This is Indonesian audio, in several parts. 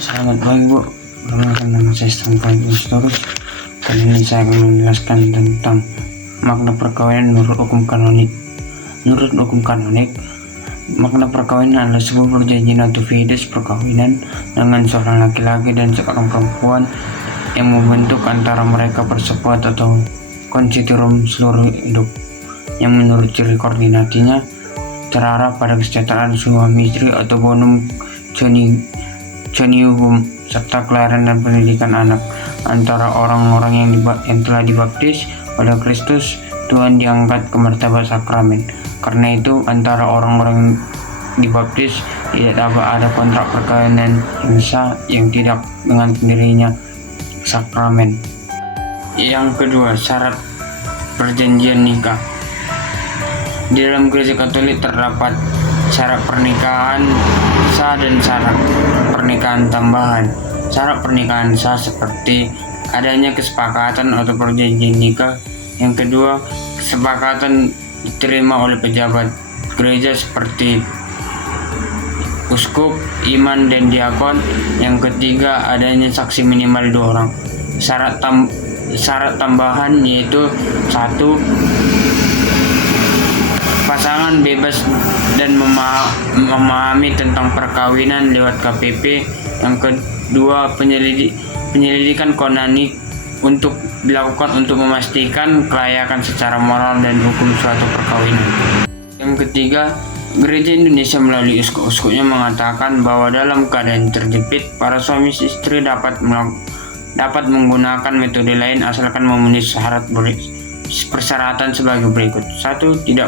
Selamat pagi Bu, perkenalkan nama saya Stanford Justorus. Kali ini saya akan menjelaskan tentang makna perkawinan menurut hukum kanonik. Menurut hukum kanonik, makna perkawinan adalah sebuah perjanjian atau fides perkawinan dengan seorang laki-laki dan seorang perempuan yang membentuk antara mereka persepakat atau konstiturum seluruh hidup, yang menurut ciri koordinatinya terarah pada kesejahteraan suami istri atau bonum conjugium serta kelahiran dan pendidikan anak antara orang-orang yang telah dibaptis oleh Kristus. Tuhan diangkat ke martabat sakramen. Karena itu antara orang-orang yang dibaptis tidak dapat ada kontrak perkawinan yang sah yang tidak dengan sendirinya sakramen. Yang kedua, syarat perjanjian nikah. Di dalam Gereja Katolik terdapat syarat pernikahan sah dan syarat pernikahan tambahan. Syarat pernikahan sah seperti adanya kesepakatan atau perjanjian nikah. Yang kedua, kesepakatan diterima oleh pejabat gereja seperti uskup, imam, dan diakon. Yang ketiga, adanya saksi minimal 2 orang. Syarat tambahan yaitu 1. Pasangan bebas dan memahami tentang perkawinan lewat KPP. Yang kedua, penyelidikan kononik untuk dilakukan untuk memastikan kelayakan secara moral dan hukum suatu perkawinan. Yang ketiga, Gereja Indonesia melalui uskup-uskupnya mengatakan bahwa dalam keadaan terjepit, para suami istri dapat menggunakan metode lain asalkan memenuhi persyaratan sebagai berikut. 1.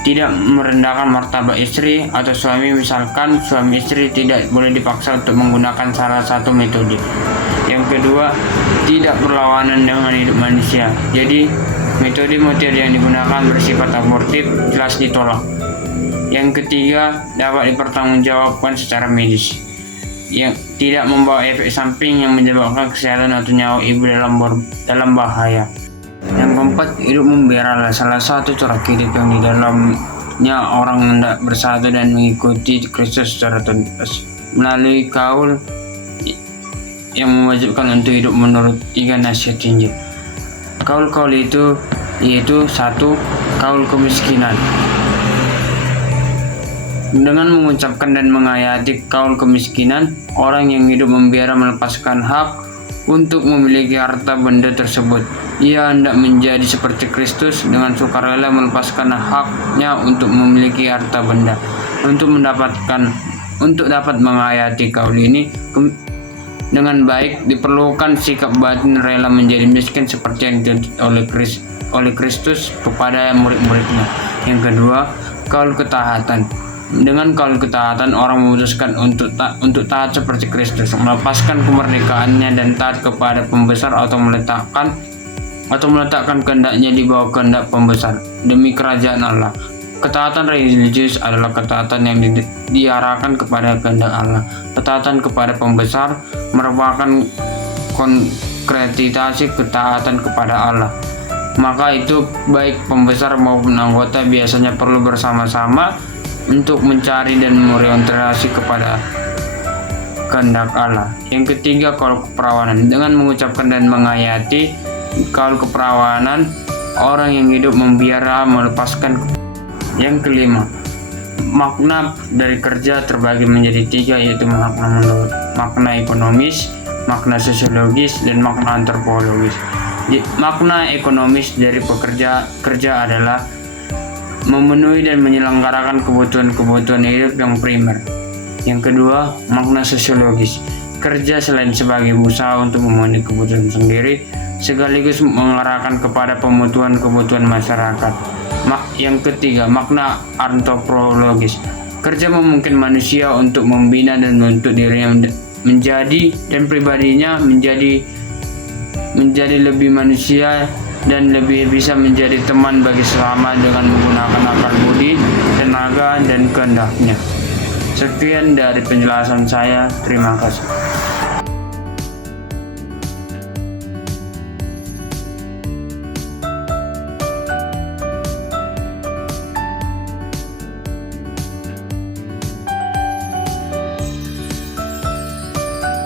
Tidak merendahkan martabat istri atau suami. Misalkan suami istri tidak boleh dipaksa untuk menggunakan salah satu metode. Yang kedua, tidak berlawanan dengan hidup manusia. Jadi metode-metode yang digunakan bersifat abortif jelas ditolak. Yang ketiga, dapat dipertanggungjawabkan secara medis, yang tidak membawa efek samping yang menyebabkan kesehatan atau nyawa ibu dalam bahaya. Yang keempat, hidup membela adalah salah satu corak hidup yang di dalamnya orang hendak bersatu dan mengikuti Kristus secara tuntas melalui kaul yang mewajibkan untuk hidup menurut 3 nasihat Injil. Kaul-kaul itu yaitu 1. Kaul kemiskinan. Dengan mengucapkan dan menghayati kaul kemiskinan, orang yang hidup membiara melepaskan hak untuk memiliki harta benda tersebut. Ia hendak menjadi seperti Kristus dengan sukarela melepaskan haknya untuk memiliki harta benda. Untuk dapat menghayati kaul ini dengan baik, diperlukan sikap batin rela menjadi miskin seperti yang dituntut oleh Kristus kepada murid-muridnya. Yang kedua, kaul ketaatan. Dengan kaul ketaatan, orang memutuskan untuk taat seperti Kristus, melepaskan kemerdekaannya dan taat kepada pembesar atau meletakkan kehendaknya di bawah kehendak pembesar demi kerajaan Allah. Ketaatan religius adalah ketaatan yang diarahkan kepada kehendak Allah. Ketaatan kepada pembesar merupakan konkretisasi ketaatan kepada Allah. Maka itu baik pembesar maupun anggota biasanya perlu bersama-sama untuk mencari dan mengorientasi kepada kehendak Allah. Yang ketiga, kaul keperawanan. Dengan mengucapkan dan menghayati kaul keperawanan, orang yang hidup membiara melepaskan. Yang kelima, makna dari kerja terbagi menjadi 3, yaitu makna ekonomis, makna sosiologis, dan makna antropologis. Makna ekonomis dari kerja adalah memenuhi dan menyelenggarakan kebutuhan hidup yang primer. Yang kedua, makna sosiologis. Kerja selain sebagai usaha untuk memenuhi kebutuhan sendiri, sekaligus mengarahkan kepada kebutuhan masyarakat. Yang ketiga, makna antropologis. Kerja memungkinkan manusia untuk membina dan membentuk dirinya menjadi dan pribadinya menjadi lebih manusia dan lebih bisa menjadi teman bagi sesama dengan menggunakan akal budi, tenaga, dan kehendaknya. Sekian dari penjelasan saya. Terima kasih.